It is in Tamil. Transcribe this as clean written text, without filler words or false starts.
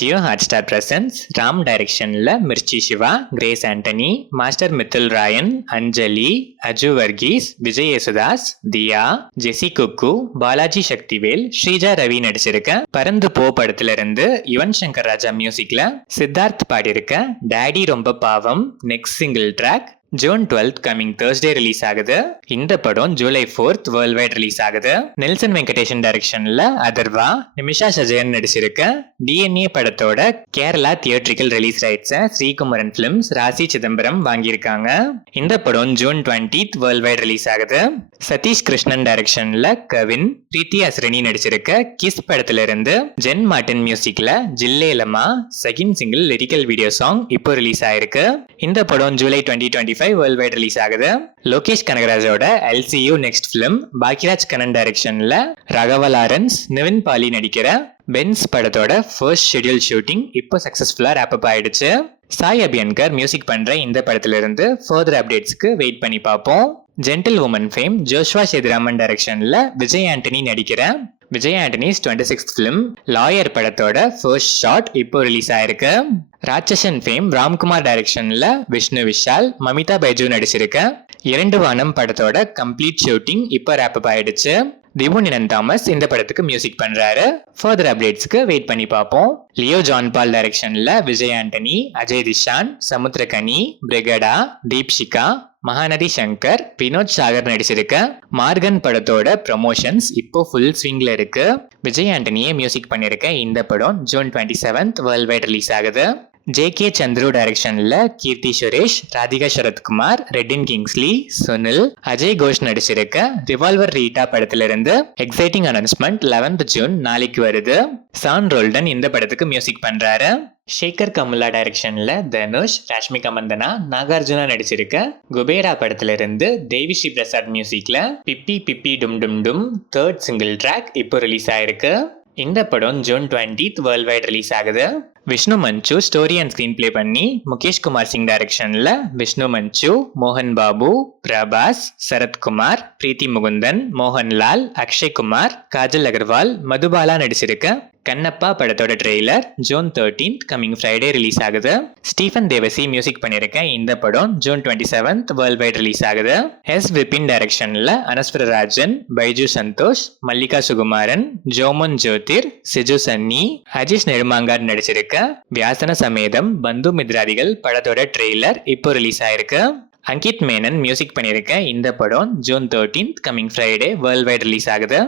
ஜியோ ஹாட்ஸ்டார் பிரசன்ஸ் ராம் டைரக்ஷன்ல மிர்ச்சி சிவா, கிரேஸ் ஆண்டனி, மாஸ்டர் மித்துல் ராயன், அஞ்சலி, அஜு வர்கீஸ், விஜய் யேசுதாஸ், தியா, ஜெசி குக்கு, பாலாஜி சக்திவேல், ஸ்ரீஜா ரவி நடிச்சிருக்க பறந்து போ படத்துல இருந்து யுவன் சங்கர் ராஜா மியூசிக்ல சித்தார்த் பாடியிருக்க டாடி ரொம்ப பாவம் next single track June 12th coming Thursday release ஆகுது. இந்த படம் July 4th world wide release ஆகுது. நெல்சன் வெங்கடேஷன் டைரக்ஷன்ல அதர்வா, நிமிஷா சஜயன் நடிச்சிருக்க டிஎன்ஏ படத்தோட கேரளா தியேட்ரிக்கல் ரிலீஸ் ரைட்ஸை ஸ்ரீகுமரன் பிலிம்ஸ், ராசி சிதம்பரம் வாங்கியிருக்காங்க. இந்த படம் June 20th world wide release ஆகுது. சதீஷ் கிருஷ்ணன் டைரக்ஷன்ல கவின், பிரீத்தி அஸ்ரணி நடிச்சிருக்க கிஸ் படத்துல இருந்து ஜென் மார்டின் மியூசிக்ல Jillelama second single lyrical video song இப்போ ரிலீஸ் ஆயிருக்கு. இந்த படம் ஜூலை 2025 வேர்ல்ட் வைட் ரிலீஸ் ஆகுது. லோகேஷ் கனகராஜோட LCU next film Bhagyaraj Kannan டைரக்ஷன்ல ராகவா லாரன்ஸ், நிவின் பாலி நடிக்கிற பென்ஸ் படத்தோட ஃபர்ஸ்ட் ஷெட்யூல் ஷூட்டிங் இப்போ சக்சஸ்ஃபுல்லா ரேப் அப் ஆயிடுச்சு. சாய் அபியன்கர் மியூசிக் பண்ற இந்த படத்துல இருந்து ஃபர்தர் அப்டேட்ஸ்க்கு வெயிட் பண்ணி பார்ப்போம். Gentlewoman fame Joshua Sethuraman டைரக்ஷன்ல விஜய் ஆண்டனி நடிக்கிற Vijay Antony's 26th film Lawyer படத்தோட ஃபர்ஸ்ட் ஷாட் இப்போ ரிலீஸ் ஆயிருக்கு. ராட்சசன் ஃபேம் ராம்குமார் டைரக்ஷன்ல விஷ்ணு விஷால், மமிதா பைஜு நடிச்சிருக்க இரண்டு வானம் படத்தோட கம்ப்ளீட் ஷூட்டிங் இப்போ ரேப் அப் ஆயிடுச்சு. திபுநினன் தாமஸ் இந்த படத்துக்கு மியூசிக் பண்றாரு. ஃபர்தர் அப்டேட்ஸ்க்கு வெயிட் பண்ணி பார்ப்போம். லியோ ஜான் பால் டைரக்ஷன்ல விஜய் ஆண்டனி, அஜய் திஷான், சமுத்திரகனி, பிரிகடா, தீப்ஷிகா, மகாநதி சங்கர், வினோத் சாகர் நடிச்சிருக்க மார்கன் படத்தோட ப்ரமோஷன்ஸ் இப்போ ஃபுல் ஸ்விங்ல இருக்கு. விஜய் ஆண்டனியே மியூசிக் பண்ணிருக்க இந்த படம் June 27th world wide release ஆகுது. ஜே.கே. சந்துரு டைரக்ஷன்ல கீர்த்தி சுரேஷ், ராதிகா சரத்குமார், ரெட்டின் கிங்ஸ்லி, சுனில், அஜய் கோஷ் நடிச்சிருக்க ரிவால்வர் ரீட்டா படத்துல இருந்து எக்ஸைட்டிங் அனௌன்ஸ்மெண்ட் 11th ஜூன் நாளைக்கு வருது. சான் ரோல்டன் இந்த படத்துக்கு மியூசிக் பண்றாரு. ஷேகர் கமுலா டைரக்ஷன்ல தனுஷ், ராஷ்மிகா மந்தனா, நாகார்ஜுனா நடிச்சிருக்க குபேரா படத்துல இருந்து தேவிஸ்ரீ பிரசாத் மியூசிக்ல பிப்பி பிப்பி டும் டும் டும் தேர்ட் சிங்கிள் ட்ராக் இப்போ ரிலீஸ் ஆயிருக்கு. இந்த படம் June 20th world wide release ஆகுது. விஷ்ணு மஞ்சு ஸ்டோரி அண்ட் ஸ்கிரீன் பிளே பண்ணி முகேஷ் குமார் சிங் டைரக்ஷன்ல விஷ்ணு மஞ்சு, மோகன் பாபு, பிரபாஸ், சரத்குமார், பிரீத்தி முகுந்தன், மோகன்லால், அக்ஷய் குமார், காஜல் அகர்வால், மதுபாலா நடிச்சிருக்க கண்ணப்பா படத்தோட trailer June 13th coming Friday release ஆகுது. ஸ்டீஃபன் தேவசி மியூசிக் பண்ணிருக்க இந்த படம் June 27th world wide release ஆகுது. எஸ் விபின் டைரக்ஷன்ல அனஸ்வர ராஜன், பைஜு சந்தோஷ், மல்லிகா சுகுமாரன், ஜோமன் ஜோதிர், சிஜு சன்னி, அஜிஷ் நெடுமாங்கார் நடிச்சிருக்க வியாசன சமேதம் பந்து மித்ராதிகள் படத்தோட ட்ரெய்லர் இப்போ ரிலீஸ் ஆயிருக்கு. அங்கித் மேனன் மியூசிக் பண்ணிருக்க இந்த படம் June 13th coming Friday world wide release ஆகுது.